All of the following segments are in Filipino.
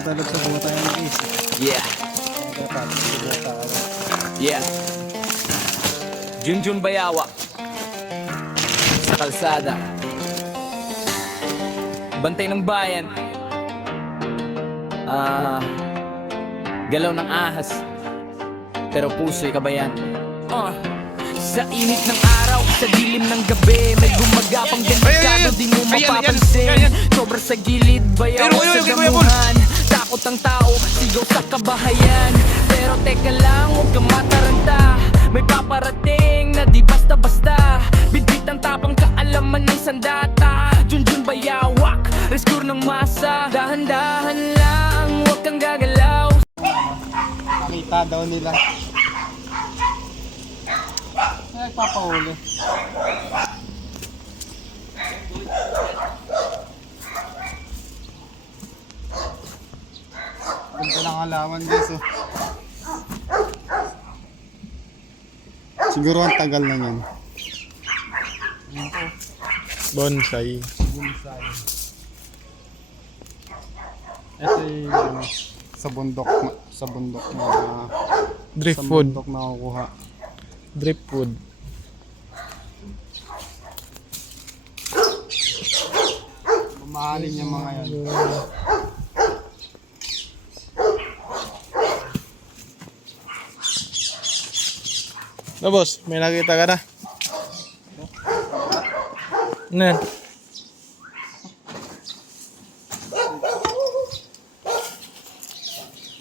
tumatalab sa buta yan guys. Yeah. Yeah. Junjun Bayawa sa kalsada. Bantay ng bayan. Galaw ng ahas, pero puso'y kabayan. Sa init ng araw, sa dilim ng gabi, may gumagapang delikado, di mo mapapansin. Sobra sa gilid, bayaw sa damuhan. Takot ang tao, sigaw sa kabahayan. Pero teka lang, huwag kang mataranta. May paparating na di basta-basta. Bitbit ang tapang kaalaman ng sandata. Junjun Bayawak, rescue ng masa. Dahan-dahan lang, huwag kang gagalaw. Nakita daw nila. Nagpapahuli. Ganda ng halaman guys oh. Siguro ang tagal na yan. Bonsai. Bonsai. Ito yung sa bundok na sa Driftwood. bundok na kukuha. Driftwood. Mamahalin yung mga yan. No boss, may nakita ka na? Ano yan?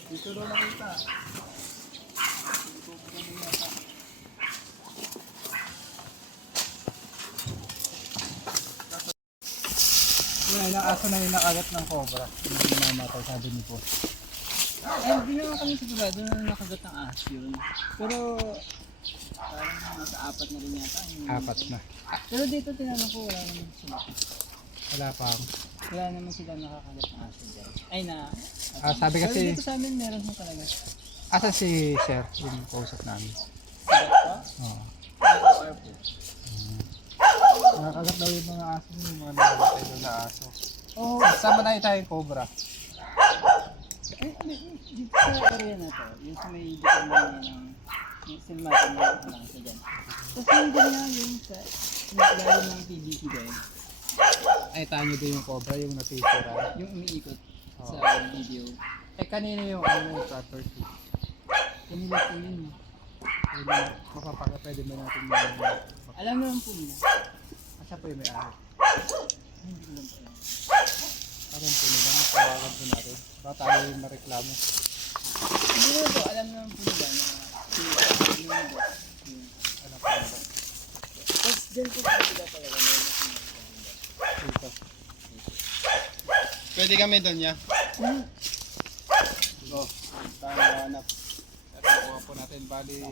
Dito daw nakita. Yan, ilang aso na yung nakagat ng cobra. Hindi namatay, sabi ni po. Ay, hindi naman kami sigurado na nakagat ng aso yun. Pero parang nasa apat na rin yata. Apat na. Pero dito tinanong ko, wala naman sila. Wala pa ako. Wala naman sila nakakagat ng aso dyan. Ay na. Sabi Pero kasi, dito sa amin meron mo talaga. asa si Sir yung kausap namin? Oo. Nakakagat daw yung mga aso, yung mga nakagatay daw na aso. Oo, sama na tayo yung cobra. Eh, dito sa area na to, yung sa may dito na yung silmatan na lang sa dyan. Tapos yung ganyan yung sa ilalim ng PVC dahil Ay, tayo din yung cobra, yung natitira. yung umiikot sa video. Eh, kanina yung ano yung property. Kanila po yun. Pwede ba natin yung... Alam naman po nila. Asa po yung may-ari? Hindi ko lang po yun. Alam po nila, magtawagan po natin. Baka tayo yung mareklamo. Hindi naman po, alam naman po nila na Alam po nila. tapos dyan po sila talaga meron na Dito. Pwede kami doon niya. Oo. Tayo hanap. Kuha po natin. Bali,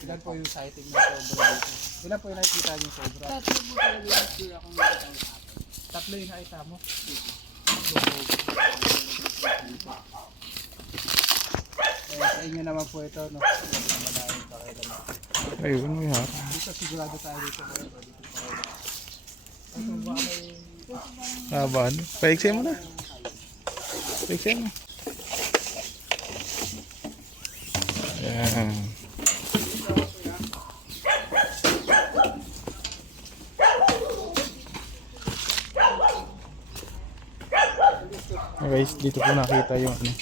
ilan po yung sighting ng cobra dito? Ilan po yung nakikita yung cobra? tatlo po talaga yung sure akong nakatawa sa akin. Tatlo yung nakita mo? Sa inyo naman po ito, no? Malaking pakialaman. Ayun, may harap. Dito sigurado tayo dito. Dito Laban. Paiksi mo na. Paiksi mo. Ayan. Guys, dito po nakita yung ano.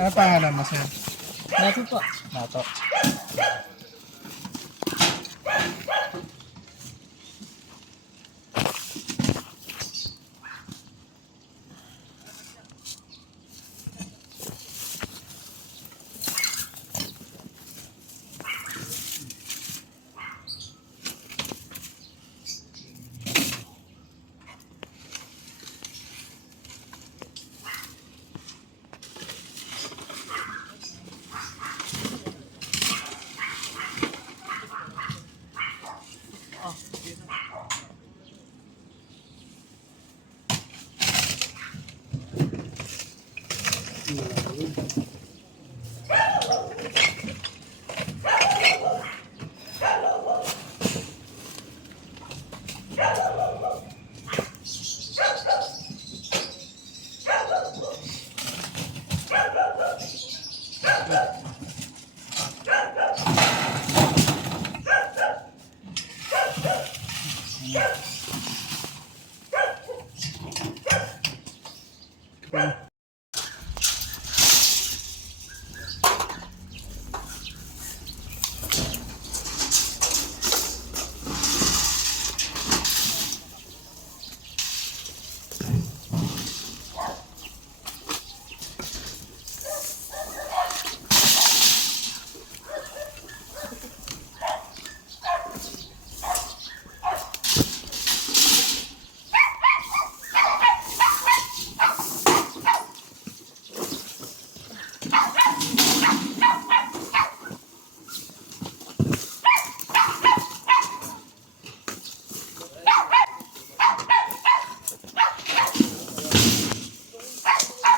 Ano pangalan mo, sir? Nato po. Nato.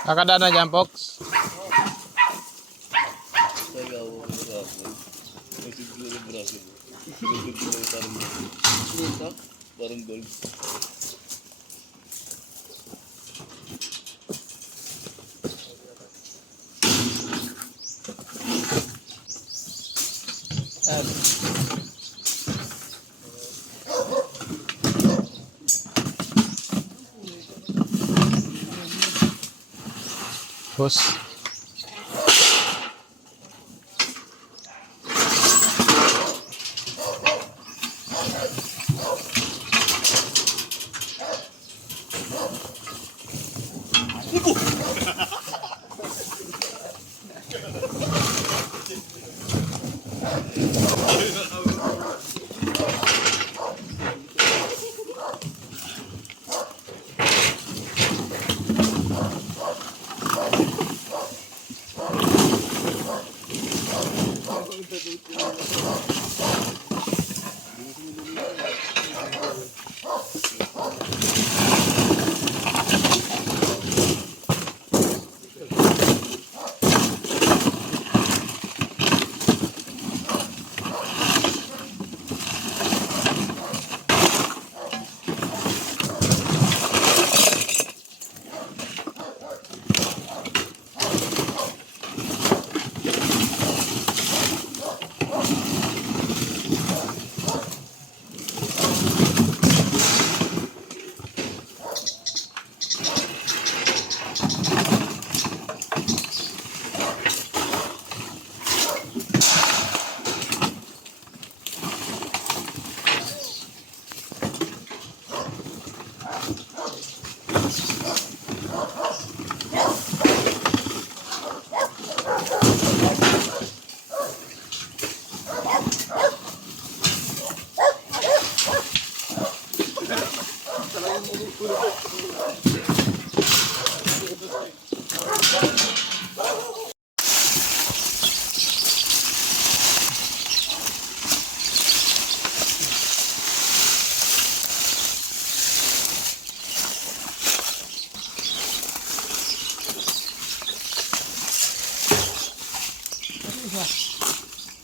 Kakadaan na dyan, Pox. Parang gold. Boss.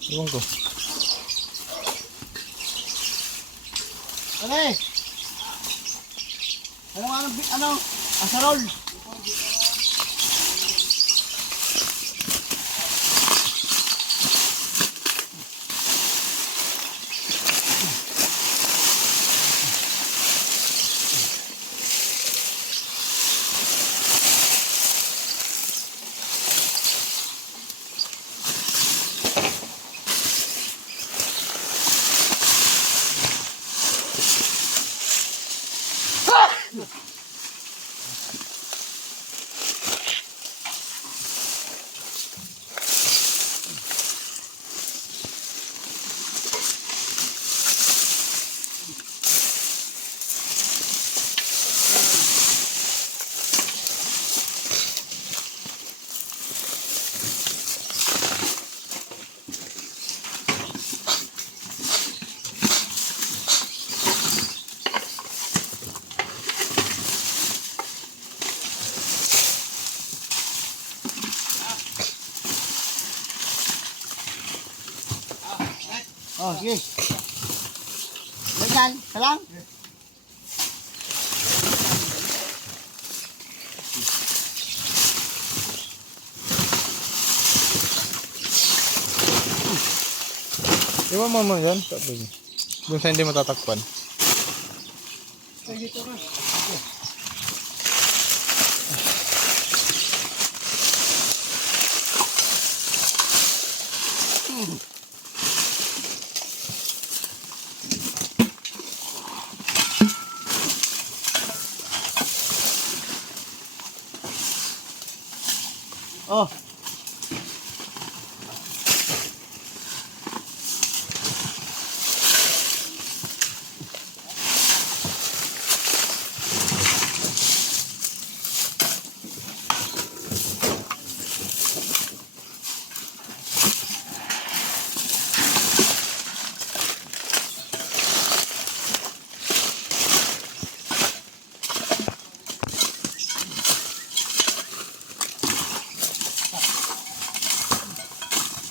Iwan ko. Ano? Ano? Asarol. Oh, sige. Ganyan, ka lang. Iwan mo mo yan. Sabi niya. Doon sa hindi matatakpan. Ay, dito ka. Oh.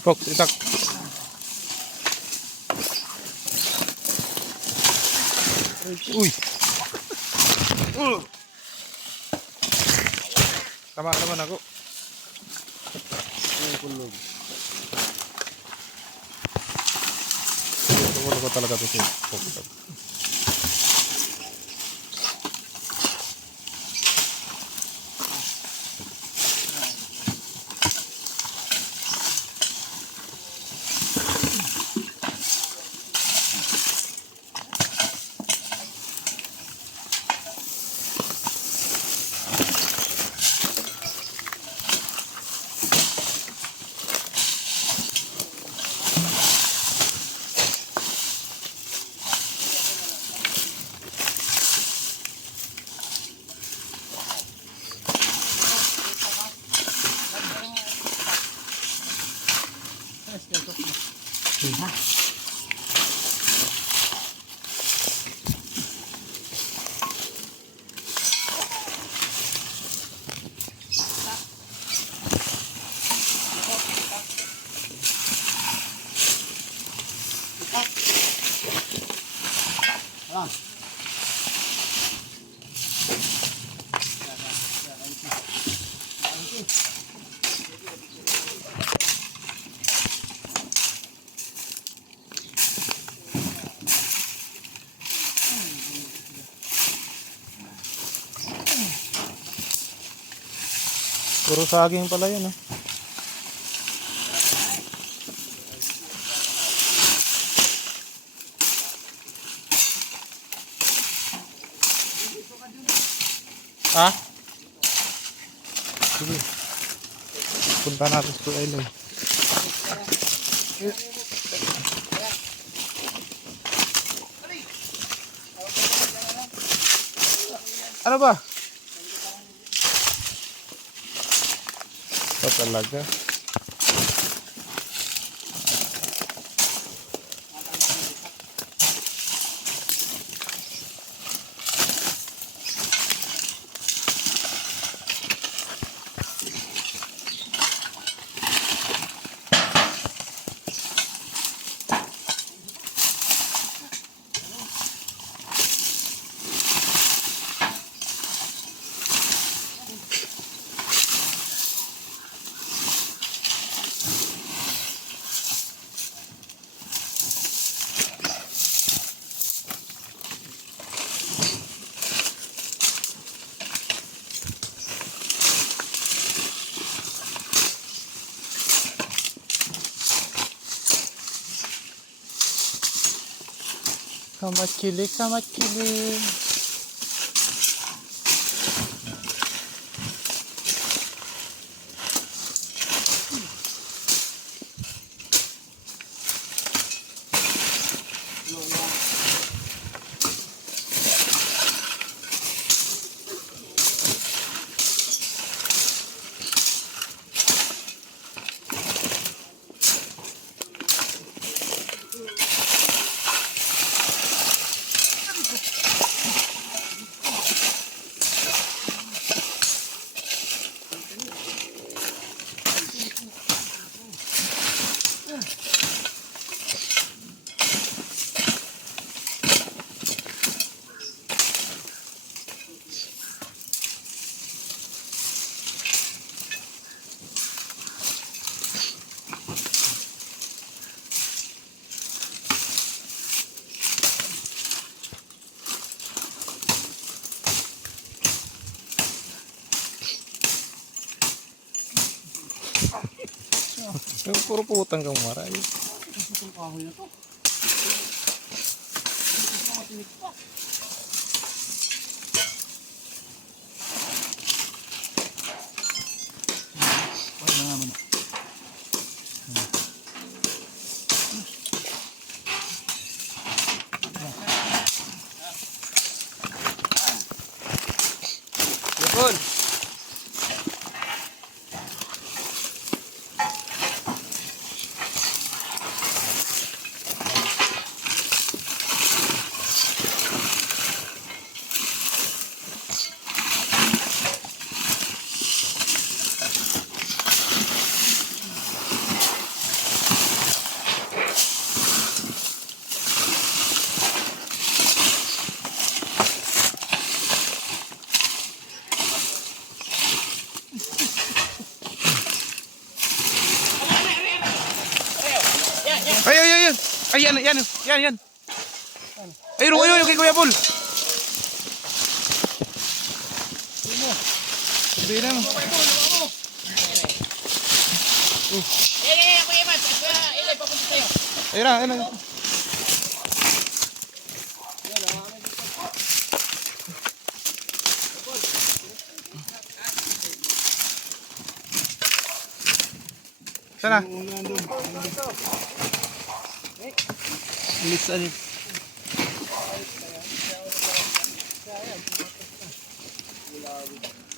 Fox, itak. Uy. Tama naman ako. Tulog ko talaga to si Fox. Puro saging pala yun, ah. Ah? Sige. Punta natin sa Kuya. Ano ba? Ito talaga. Kamat kilig. Puro putang kang maray. Itong kahoy na to. Lipon! Ay, yan. Ayun, kay Kuya Paul. Hindi na. Ayun na. Sana. Alis.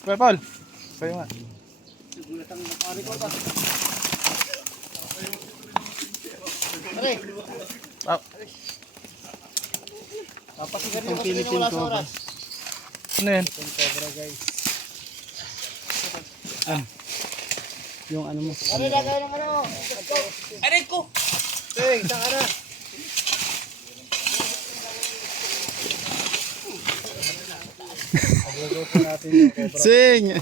Kuya Paul. Kayo nga. Itong Philippine Cobra. Ano yan? Yung ano mo. Sing!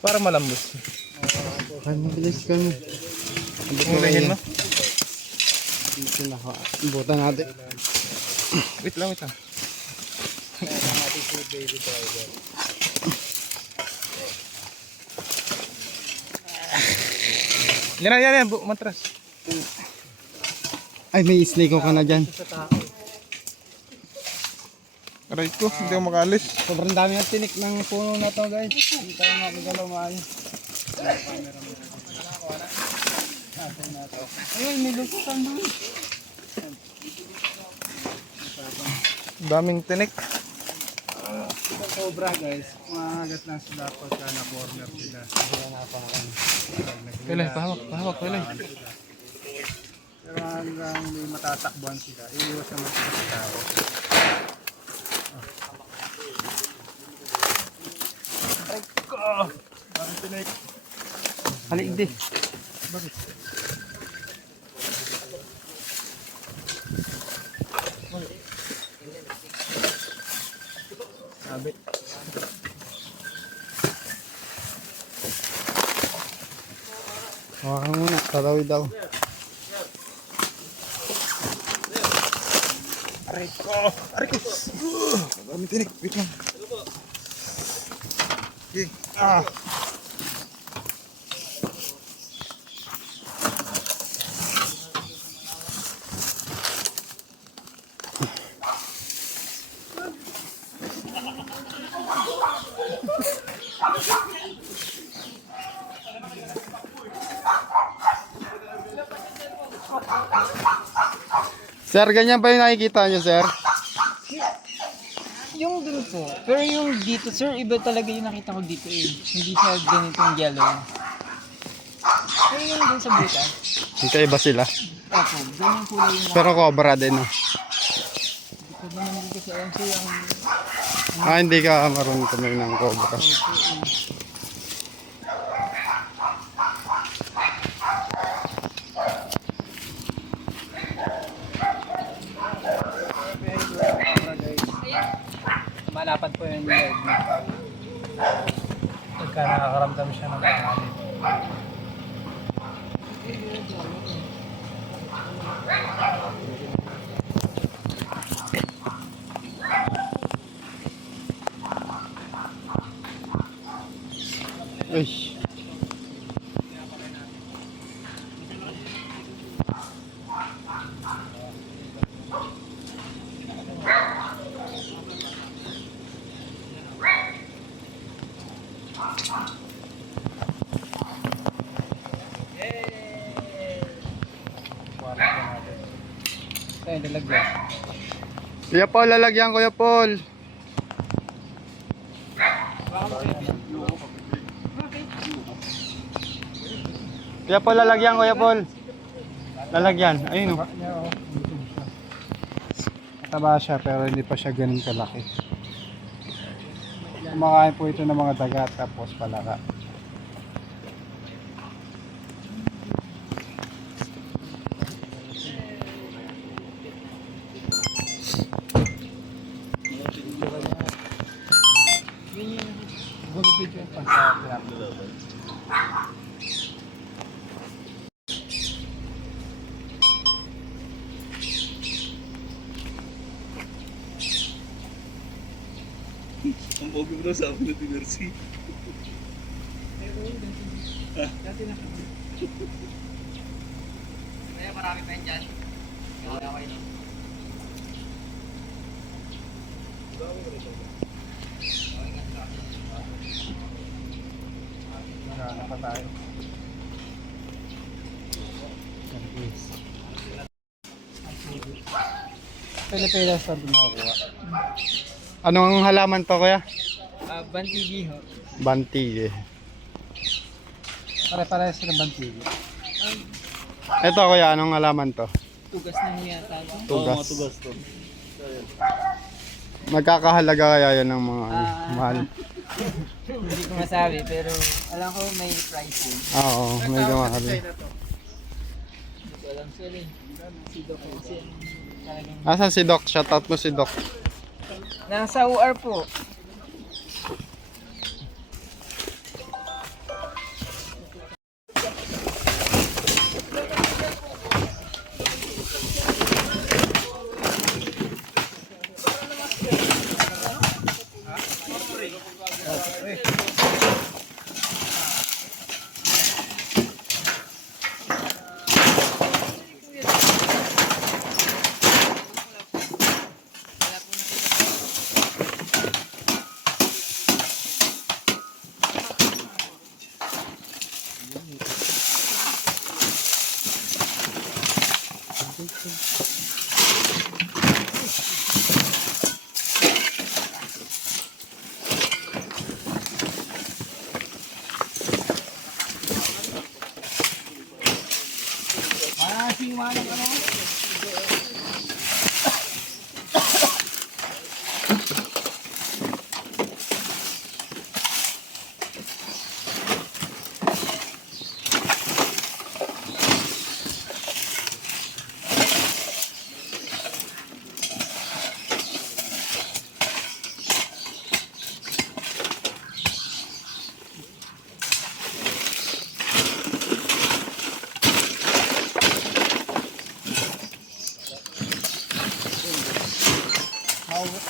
Para malambot. Ay, mabilis kami. Ulihin mo? Dito na ako. Buta natin. Wait lang. Yan. Matras. Ay, may snake ko ka na dyan. Aray ko, hindi ako makalis. Sobrang dami ng tinik ng puno na to, guys. Hindi tayo makagalaw maayos. Ayun, may lusutan doon. Daming tinik. Ito cobra guys, mahagat lang sila pagka na-corner sila. Pilay, pahawak. Pero hanggang may matatakbuhan sila, iiwas naman sila sa tao. Haligdi. Sabit. Hawakan muna, tatawid daw. Aray ko. Daming tinik, wait lang. Okay. Sir, ganyan ba yung nakikita nyo, sir? Yung dun po. Pero yung dito, sir, iba talaga yung nakita ko dito eh. Hindi siya ganitong yellow. Pero yung dun sa butas, Magkaiba sila. opo, ganyan kulay yung Pero cobra din, no? Hindi ko naman din kasi alam sir yung Hindi ka marunong tumingin ng cobra. malapat po yung leg niya. Pagka nakakaramdam siya ng pangalit. Uy. nilagyan. Kuya Paul, lalagyan Kuya Paul. Kuya Paul, lalagyan Kuya Paul. Lalagyan. Ayun oh. Mataba siya pero hindi pa siya ganun kalaki. Kumakain po ito ng mga dagat tapos palaka. Video yung pagka-pinapalo. Ang pogi mo na sa akin na tinersi. Kaya marami pa yan dyan. Okay na. Magkano pa tayo? Pilipinas sa doon nakukuha. Anong halaman to Kuya? Bantigi ho. Bantig eh. Pare-parehas sila bantigi. Ito Kuya, anong halaman to? Tugas na ho yata. Tugas. Mga tugas to. Magkakahalaga kaya yan ng mga mahal? Hindi ko masabi pero alam ko may price yun. Oo, medyo mahal. Hindi ko alam sir eh. Si Doc kasi talagang... Asan si Doc? Shoutout mo si Doc. Nasa UR po.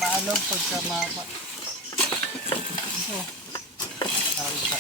Maalog pagka mapa. Ito. Nakita.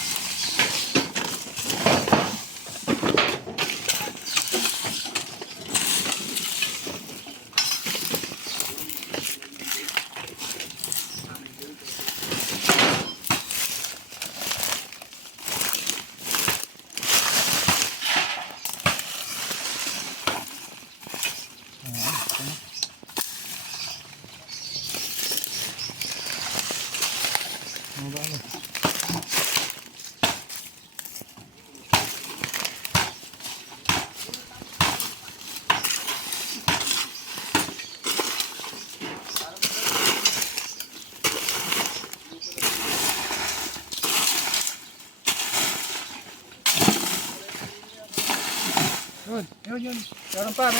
Yun. Meron pa.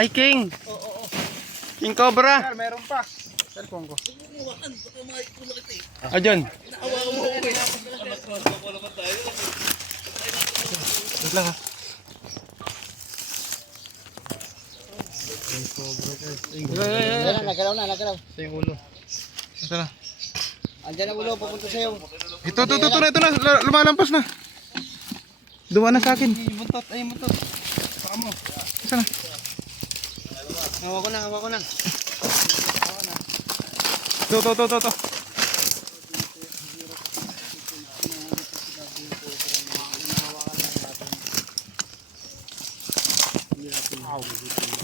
Ay King! King Cobra! Meron pa. Cellphone ko. Adyan. Wait lang ha. Nagalaw na. Ito yung ulo. Ito na. Andiyan ang ulo, pupunta sa'yo. Ito na. Lumalampas na. Dumaan na sa akin. Buntot. Baka mo. Isa na. Hawa ko na. Ito.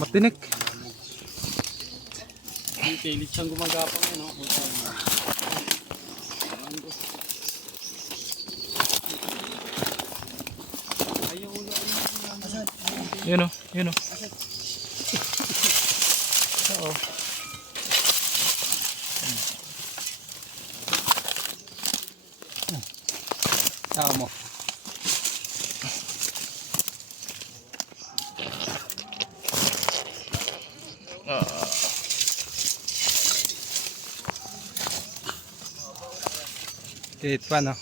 Matinik. Yung kilit siyang gumagapang yun, no? Yun o, yun o. Oo. Tao mo. Tit pa no?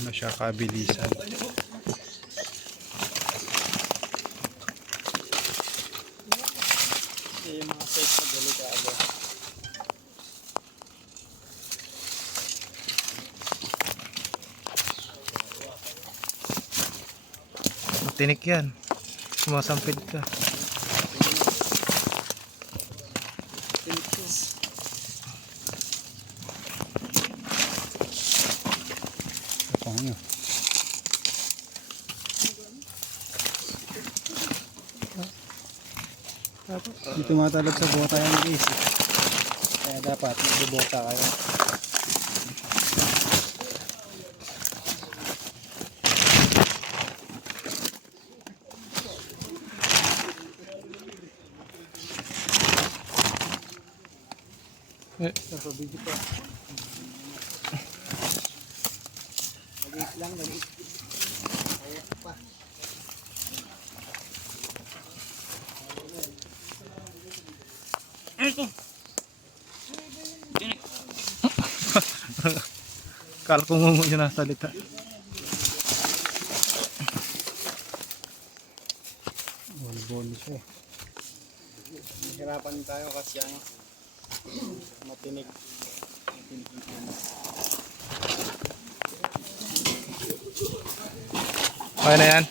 Ano siya, kabilisan. Yung mga set na delikado. Matinik yan. Sumasampid ka. Paano? Hindi tumatalab sa bota yung guys. Kaya dapat magbobota kayo. Napabigyo pa. Maliit lang, maliit. Ayat pa. Kala ko ngungo siya nasalita. Bol-bol siya eh. Hirapan tayo kasi ano, matinig. Okay na yan.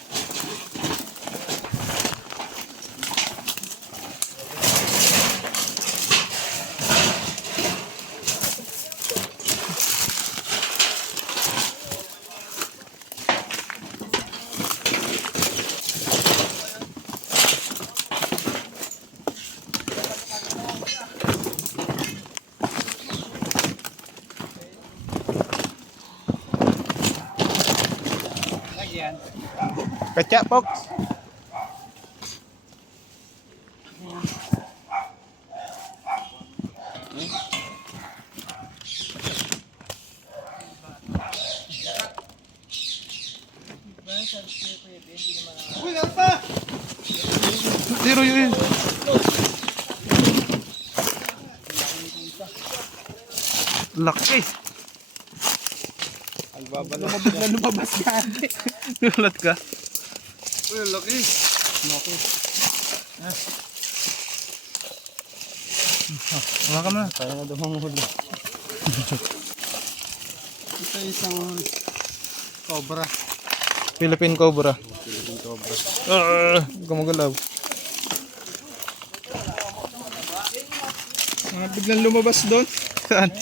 Kacak, Pok. Zero yun. Laki. Lumabas ka. Nulat ka. Uy, laki. Laki. Wala ka na. Kaya na dumanghuli. Ito isang cobra. Philippine Cobra. Philippine cobra. Gumagalaw. Biglang lumabas doon. Saan?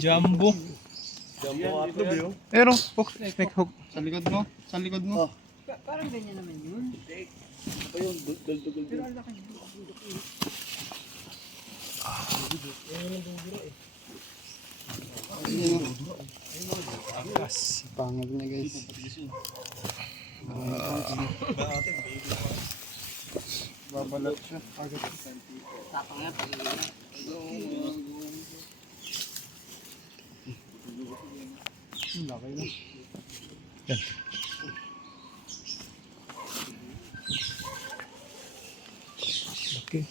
Jumbo. Pero, snake hook. Sa likod mo? Sa likod mo? Parang ganyan naman yun. Pero ang laki. Pangit na guys. Babalat siya. Tapang nga pag Laki na. Yan. Okay.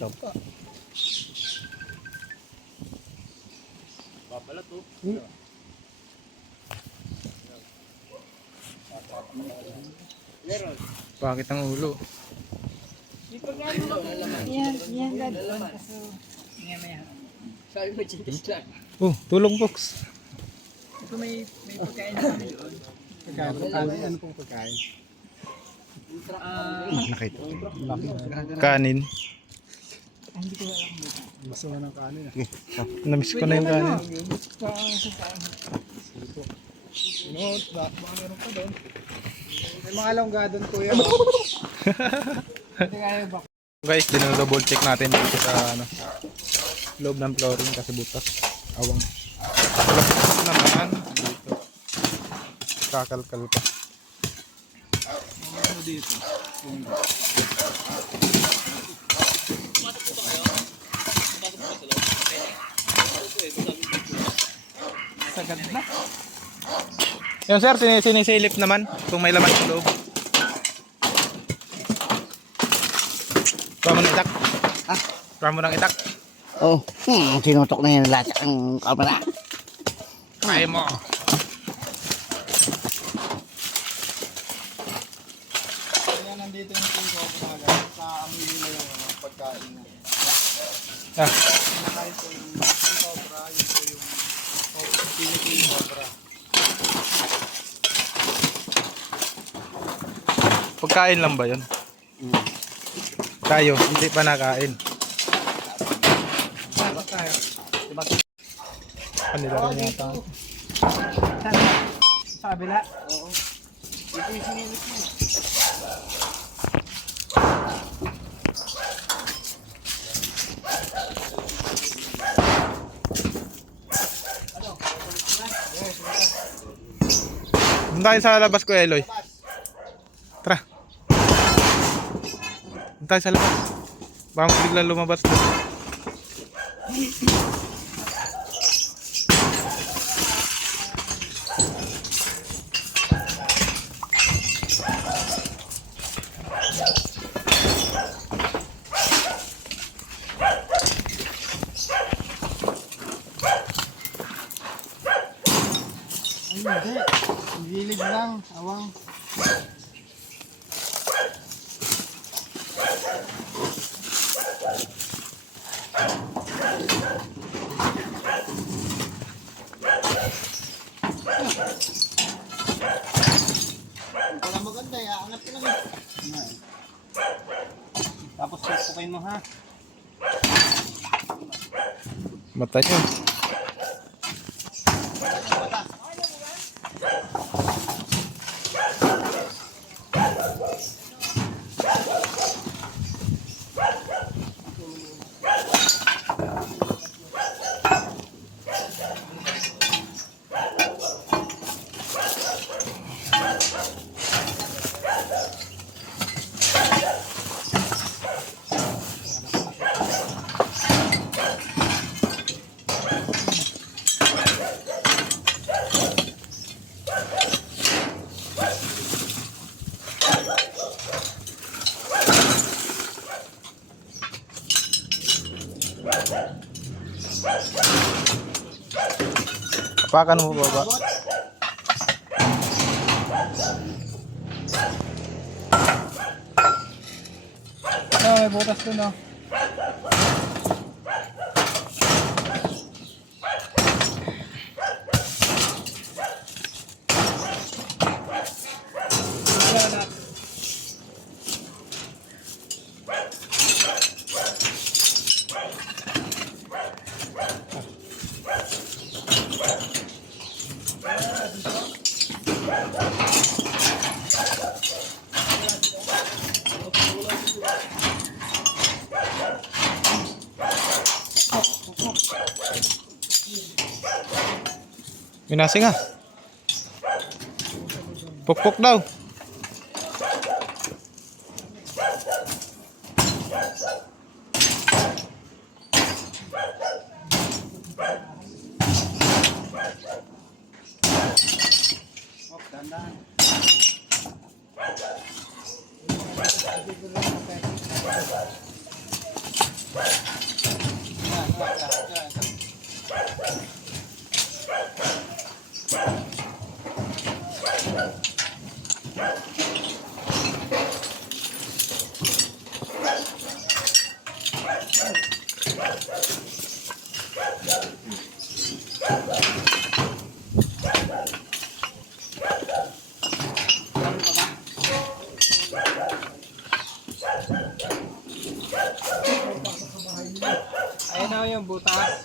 Tapa. Babalat oh. Bakit ang ulo? yan gano'n. Kaso, maya. Sabi mo, chinkis lang. Oh, tulong box. Ito may pagkain na kami doon. Pagkain. Ano pong pagkain? Nakita. Kanin. Gusto mo ng kanin ah. Namiss ko na yung kanin. Baka meron pa doon. May mga longga doon kuya. Hindi kaya ba? Guys, dinodouble check natin dito sa loob ng flooring kasi butas. Awang. Ito naman dito. Kakalkal pa. Ano dito? Sagad na. Yung sir, sinisilip naman kung may laman sa loob. Kuha mo ng itak. Kuha mo ng itak. Oh, sinutok na yan lahat ang kamera. Kaya mo. Kaya nandito yung king cobra guys. Naamoy nila yung pagkain na. Ah, Nakain ko yung king cobra. Yun po yung king cobra. pagkain lang ba yun? Tayo, hindi pa nakain. Kanila rin yata. Sa kabila? Oo. Ito yung sinilip mo. Doon tayo sa labas ko, Eloy. Tara. Doon tayo sa labas. Baka biglang lumabas doon. Ay, hindi. Gilid lang. Awang. Wala maganda, aangat ka naman. Tapos susukin mo ha. Mata nyo. Apakan mo baba. May butas doon oh. Wala na. Minasing ah. Pukpuk daw. Ayun na yung butas.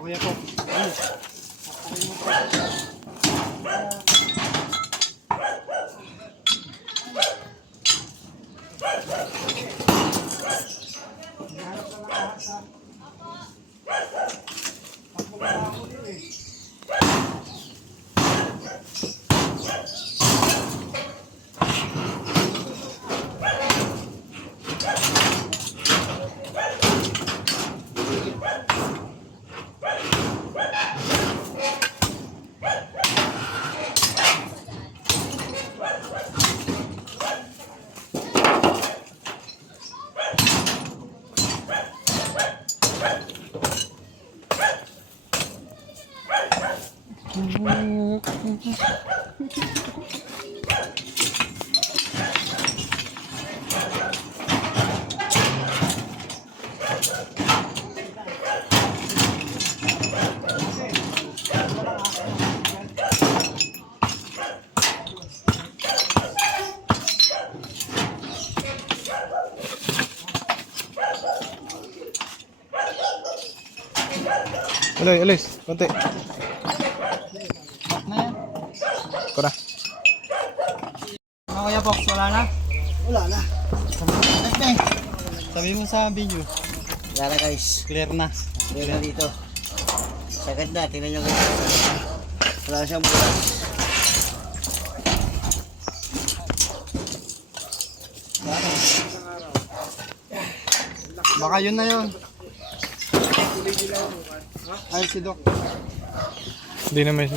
Okay po. Aloy, alis. Konti. Back na yan. Ko na. Ano Kuya Fox, wala na? Wala na. Sabi mo sa video, Wala na guys. clear na. Clear na dito. Sagad na. Tingnan nyo guys. Wala siyang butas. Baka yun na yun. Ay, si Doc. Hindi na may...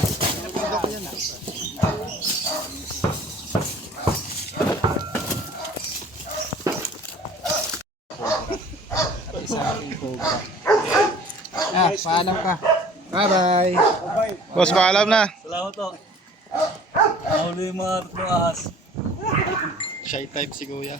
Paalam ka. Bye-bye. Boss, paalam na. Salamat to. Nahuli yung mga tatlong ahas. Shy type si Kuya.